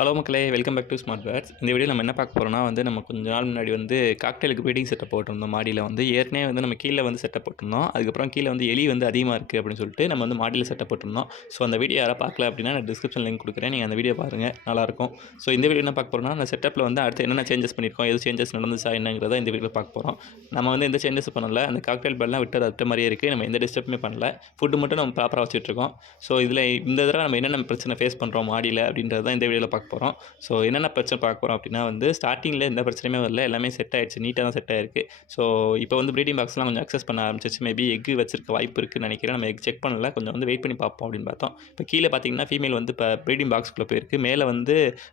Hello மக்களே, welcome back to smart pads. இந்த video நம்ம என்ன பார்க்க போகிறோம்னா நம்ம கொஞ்ச நாள் முன்னாடி காக்டெயிலுக்கு ப்ரீடிங் செட்டப் போட்டிருந்தோம். மாடியில் ஏற்கனவே நம்ம கீழே செட்டப் போட்டிருந்தோம். அதுக்கப்புறம் கீழே எலி அதிகமாக இருக்குது அப்படின்னு சொல்லிட்டு நம்ம மாடியில் செட்டப் போட்டிருந்தோம். ஸோ அந்த வீடியோ யாராவது பார்க்கல அப்படின்னா நான் டிஸ்கிரிப்ஷன் லிங்க் கொடுக்குறேன். நீங்கள் அந்த வீடியோ பாருங்கள், நல்லாயிருக்கும். ஸோ இந்த வீடியோ என்ன பார்க்க போகிறோம்னா அந்த செட்டப்பில் அடுத்து என்னென்ன சேஞ்சஸ் பண்ணியிருக்கோம், எது சேஞ்சஸ் நடந்துச்சா என்னங்கிறத இந்த வீடியோ பார்க்க போகிறோம். நம்ம எந்த சேஞ்சஸ் பண்ணல, அந்த காக்டெயில் பெல்லாம் விட்டு அது மாதிரியே இருக்குது. நம்ம எந்த டிஸ்டர்புமே பண்ணல. ஃபுட்டு மட்டும் நம்ம ப்ராப்பராக வச்சுட்ருக்கோம். ஸோ இதில் இந்த தடவை நம்ம என்னென்ன பிரச்சனை ஃபேஸ் பண்ணுறோம் மாடியில் அப்படின்றது தான் இந்த வீடியோவில் பார்க்க போகிறோம். ஸோ என்னென்ன பிரச்சனை பார்க்க போகிறோம் அப்படின்னா ஸ்டார்டிங்கில் எந்த பிரச்சனையுமே வரல, எல்லாமே செட் ஆகிடுச்சு, நீட்டாக தான் செட் ஆகிருக்கு. ஸோ இப்போ ப்ரீடிங் பாக்ஸ்லாம் கொஞ்சம் அக்சஸ் பண்ண ஆரம்பிச்சிச்சு. மேபி எக் வச்சிருக்க வாய்ப்பு இருக்குன்னு நினைக்கிறேன். நம்ம எக் செக் பண்ணல, கொஞ்சம் வெயிட் பண்ணி பார்ப்போம் அப்படின்னு பார்த்தோம். இப்போ கீழே பார்த்தீங்கன்னா ஃபீமேல் இப்போ ப்ரீடிங் பாக்ஸ்க்குள்ளே போயிருக்கு. மேலே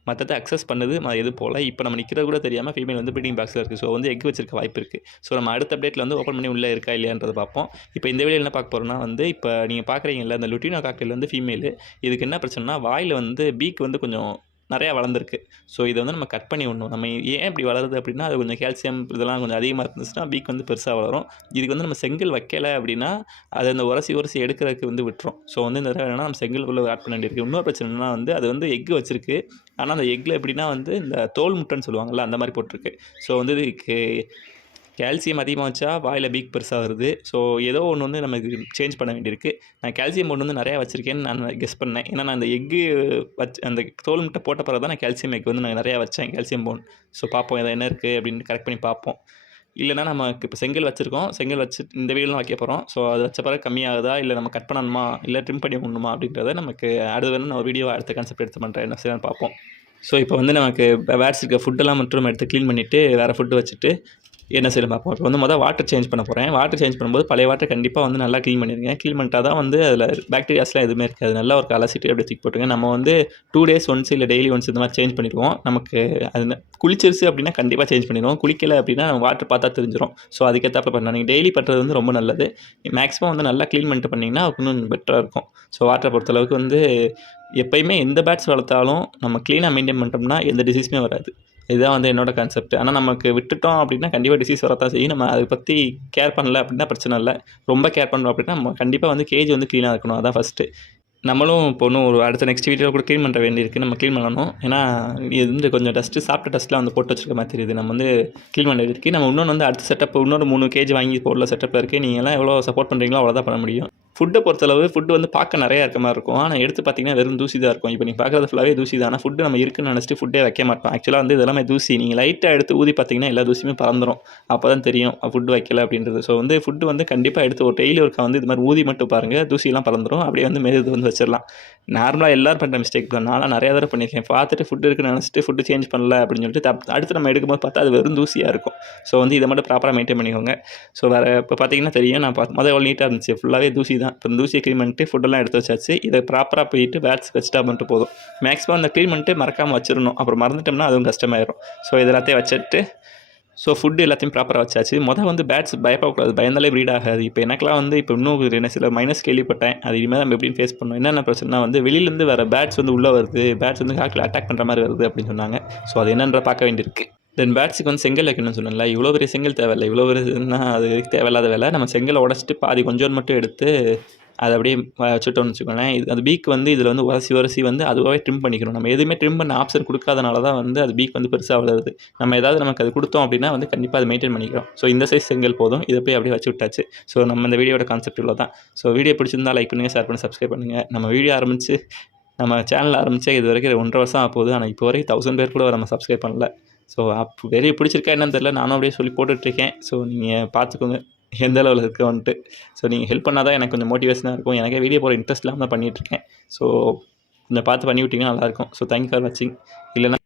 மற்றதை அக்சஸ் பண்ணுது, எது போல் இப்போ நம்ம நிற்கிறது கூட தெரியாமல் ஃபீமேல் ப்ரீடிங் பாக்ஸில் இருக்குது. ஸோ எக் வச்சிருக்க வாய்ப்பு இருக்குது. ஸோ நம்ம அடுத்த அப்டேட்டில் ஓப்பன் பண்ணி உள்ளே இருக்கா இல்லையான்றதை பார்ப்போம். இப்போ இந்த வீடியோ என்ன பார்க்க போகிறோம்னா இப்போ நீங்கள் பார்க்குறீங்கல்ல அந்த லுட்டினோ காக்டெயில் ஃபீமேல். இதுக்கு என்ன பிரச்சனைனா வாயில் பீக் கொஞ்சம் நிறையா வளர்ந்துருக்கு. ஸோ இதை நம்ம கட் பண்ணி விடணும். நம்ம ஏன் இப்படி வளருது அப்படின்னா அது கொஞ்சம் கால்சியம் இதெல்லாம் கொஞ்சம் அதிகமாக இருந்துச்சுன்னா பீக் பெருசாக வளரும். இதுக்கு நம்ம செங்கல் வைக்கலை அப்படின்னா அதை அந்த உரசி எடுக்கிறதுக்கு விட்டுரும். ஸோ இந்த தடவை வேணால் நம்ம செங்கல் ஆட் பண்ண வேண்டியிருக்கு. இன்னொரு பிரச்சனைனா அது எக் வச்சிருக்கு. ஆனால் அந்த எக்கில் எப்படின்னா இந்த தோல் முட்டைன்னு சொல்லுவாங்கள்ல, அந்த மாதிரி போட்டிருக்கு. ஸோ இதுக்கு கால்சியம் அதிகமாக வச்சா வாயில் பீக் பெருசாக வருது. ஸோ ஏதோ ஒன்று நமக்கு சேஞ்ச் பண்ண வேண்டியிருக்கு. நான் கால்சியம் போன் நிறையா வச்சுருக்கேன்னு நான் கெஸ் பண்ணேன். ஏன்னா நான் அந்த எக்கு அந்த தோல் முட்டை போட்ட பிறகு தான் நான் கால்சியம் எக் நான் நிறையா வச்சேன், கால்சியம் போன். ஸோ பார்ப்போம் எதாவது என்ன இருக்குது அப்படின்னு கரெக்ட் பண்ணி பார்ப்போம். இல்லைனா நமக்கு இப்போ செங்கல் வச்சுருக்கோம், செங்கல் வச்சு இந்த வீடியோலாம் வைக்க போகிறோம். ஸோ அது வச்ச பிறகு கம்மியாகுதா, இல்லை நம்ம கட் பண்ணணுமா, இல்லை ட்ரிம் பண்ணி விடணுமா அப்படின்றத நமக்கு அடுத்து வேணும். நான் ஒரு வீடியோ அடுத்த கான்செப்ட் எடுத்து பண்ணுறேன், என்ன செய்யலாம்னு பார்ப்போம். ஸோ இப்போ நமக்கு பேட்ஸ் இருக்க ஃபுட்டெல்லாம் மட்டும் எடுத்து க்ளீன் பண்ணிவிட்டு வேறு ஃபுட்டு வச்சுட்டு என்ன செய்யலாம் பார்ப்போம். இப்போ மொதல் வாட்டர் சேஞ்ச் பண்ண போகிறேன். வாட்டர் சேஞ்ச் பண்ணும்போது பழைய வாட்டர் கண்டிப்பாக நல்லா க்ளீன் பண்ணிடுங்க. க்ளீன் பண்ணிட்டா தான் அதில் பாக்டீரியாஸ்லாம் எதுவுமே இருக்காது. நல்லா ஒரு அலசிட்டு அப்படியே தூக்கி போட்டுங்க. நம்ம 2 days ஒன்ஸ் இல்லை டெய்லி ஒன்ஸ் இந்த மாதிரி சேஞ்ச் பண்ணிடுவோம். நமக்கு அது குளிச்சிருச்சு அப்படின்னா கண்டிப்பாக சேஞ்ச் பண்ணிடுவோம். குளிக்கலை அப்படின்னா நம்ம வாட்டர் பார்த்தா தெரிஞ்சிடும். ஸோ அதுக்கேற்றாப்புல பண்ணலாம். நீங்கள் டெய்லி பண்ணுறது ரொம்ப நல்லது. மேக்ஸிமம் நல்லா க்ளீன் பண்ணிட்டு பண்ணிங்கன்னா இன்னும் பெட்டராக இருக்கும். ஸோ வாட்டரை பொறுத்தளவுக்கு எப்போயுமே எந்த பேட்ஸ் வளர்த்தாலும் நம்ம க்ளீனாக மெயின்டைன் பண்ணிட்டோம்னா எந்த டிசீஸுமே வராது. இதுதான் என்னோட கான்செப்ட். ஆனால் நமக்கு விட்டுட்டோம் அப்படின்னா கண்டிப்பாக டிசீஸ் வரத்தான் செய்யும். நம்ம அதை பற்றி கேர் பண்ணல அப்படின்னா பிரச்சனை இல்லை. ரொம்ப கேர் பண்ணுறோம் அப்படின்னா நம்ம கண்டிப்பாக கேஜ் க்ளீனாக இருக்கணும். அதான் ஃபஸ்ட்டு. நம்மளும் இப்போ ஒரு அடுத்த நெக்ஸ்ட் வீடியோவில் கூட க்ளீன் பண்ணுற வேண்டியிருக்கு. நம்ம க்ளீன் பண்ணணும். ஏன்னா இது கொஞ்சம் டஸ்ட்டு சாப்பிட்ட டஸ்ட்லாம் போட்டு வச்சுருக்க மாதிரி தெரியுது. நம்ம க்ளீன் பண்ண வேண்டியிருக்கு. நம்ம இன்னொன்று அடுத்த செட்டப் இன்னொரு 3 kg வாங்கி போடல செட்டப்பில் இருக்குது. நீங்கள்லாம் எவ்வளோ சப்போர்ட் பண்ணுறீங்களோ அவ்வளோதான் பண்ண முடியும். ஃபுட்டை பொறுத்தளவு ஃபுட்டு பார்க்க நிறையா இருக்க மாதிரி இருக்கும். ஆனால் எடுத்து பார்த்தீங்கன்னா வெறும் தூசி தான் இருக்கும். இப்போ நீங்கள் பார்க்குறது ஃபுல்லாகவே தூசி தான். ஆனால் ஃபுட்டு நம்ம இருக்குன்னு நினச்சிட்டு ஃபுட்டே வைக்க மாட்டோம். ஆக்சுவலாக இதெல்லாமே தூசி. நீங்கள் லைட்டாக எடுத்து ஊதி பார்த்தீங்கன்னா எல்லா தூசியுமே பறந்துடும். அப்போ தான் தெரியும் ஃபுட்டு வைக்கல அப்படின்றது. ஸோ ஃபுட்டு கண்டிப்பாக எடுத்து ஒரு டெய்லி ஒர்க்கை இது மாதிரி ஊதி மட்டும் பாருங்கள், தூசியெல்லாம் பறந்துடும். அப்படியே மெது வச்சிடலாம். நார்மலாக எல்லோரும் பண்ணுற மிஸ்டேக் தான். நான்லாம் நிறையா தடவை பண்ணியிருக்கேன். பார்த்துட்டு ஃபுட்டு இருக்குன்னு நினச்சிட்டு ஃபுட்டு சேஞ்ச் பண்ணல அப்படின்னு சொல்லிட்டு அடுத்து நம்ம எடுக்கும்போது பார்த்தா அது வெறும் தூசியாக இருக்கும். ஸோ இதை மட்டும் ப்ராப்பராக மெயின்டைன் பண்ணிக்கோங்க. ஸோ வேறு இப்போ பார்த்தீங்கன்னா தெரியும், நான் மொதல் எவ்வளோ நீட்டாக இருந்துச்சு. ஃபுல்லாகவே தூசி தான். இப்போ தூசியை க்ளீன் பண்ணிட்டு ஃபுட்டெல்லாம் எடுத்து வச்சாச்சு. இதை ப்ராப்பராக போயிட்டு பேட்ஸ் வச்சுட்டா மட்டும் போதும். மேக்ஸிமம் அந்த க்ளீன் பண்ணிட்டு மறக்காமல் வச்சிடணும். அப்புறம் மறந்துட்டோம்னா அதுவும் கஷ்டமாயிடும். ஸோ இது எல்லாத்தையும் வச்சுட்டு ஃபுட்டு எல்லாத்தையும் ப்ராப்பராக வச்சாச்சு. பேட்ஸ் பயப்படக்கூடாது. பயந்தாலே ப்ரீட் ஆகாது. இப்போ எனக்குலாம் இப்போ இன்னும் சில மைனஸ் கேள்விப்பட்டேன். அது இனிமேல் நம்ம எப்படின்னு ஃபேஸ் பண்ணணும். என்னென்ன பிரச்சனைனா வெளியிலேருந்து வேறு பேட்ஸ் உள்ளே வருது, பேட்ஸ் காக்கில் அட்டாக் பண்ணுற மாதிரி வருது அப்படின்னு சொன்னாங்க. ஸோ அது என்னன்ற பார்க்க வேண்டியிருக்கு. தென் பேட்ஸுக்கு செங்கல் வைக்கணும்னு சொன்னல, இவ்வளோ பெரிய செங்கல் தேவையில்லை. இவ்வளோ பெரியனா அது தேவையில்லாத வேலை. நம்ம செங்கலை உடச்சிட்டு பாதி கொஞ்சம் மட்டும் எடுத்து அதை அப்படியே வச்சுட்டோம்னு வச்சுக்கோங்களேன். அது பீக் இதில் உரசி அதுவாகவே ட்ரிம் பண்ணிக்கணும். நம்ம எதுவுமே ட்ரிம் பண்ண ஆப்ஷன் கொடுக்காதனால தான் அது பீக் பெருசாக வளருது. நம்ம ஏதாவது நமக்கு அது கொடுத்தோம் அப்படின்னா கண்டிப்பாக அதை மெயின்டைன் பண்ணிக்கிறோம். ஸோ இந்த சைஸ் செங்கல் போதும். இதை போய் அப்படியே வச்சு விட்டாச்சு. ஸோ நம்ம இந்த வீடியோட கான்செப்ட் இவ்வளோ தான். ஸோ வீடியோ பிடிச்சிருந்தால் லைக் பண்ணுங்கள், ஷேர் பண்ணி சப்ஸ்கிரைப் பண்ணுங்கள். நம்ம வீடியோ ஆரம்பித்து நம்ம சேனல் ஆரம்பித்தா இது வரைக்கும் 1.5 வருஷம் ஆகுது. ஆனால் இப்போ வரைக்கும் 1000 பேர் கூட நம்ம சப்ஸ்கிரைப் பண்ணல. ஸோ வெரி பிடிச்சிருக்கா என்னன்னு தெரியல. நானும் அப்படியே சொல்லி போட்டுட்ருக்கேன். ஸோ நீங்கள் பார்த்துக்கோங்க எந்த அளவில் இருக்குது. ஸோ நீங்கள் ஹெல்ப் பண்ணால் தான் எனக்கு கொஞ்சம் மோட்டிவேஷனாக இருக்கும். எனக்கே வீடியோ போகிற இன்ட்ரெஸ்ட் இல்லாமல் தான் பண்ணிகிட்ருக்கேன். ஸோ கொஞ்சம் பார்த்து பண்ணி விட்டிங்கன்னா நல்லாயிருக்கும். ஸோ தேங்க்யூ ஃபார் வாட்சிங். இல்லைனா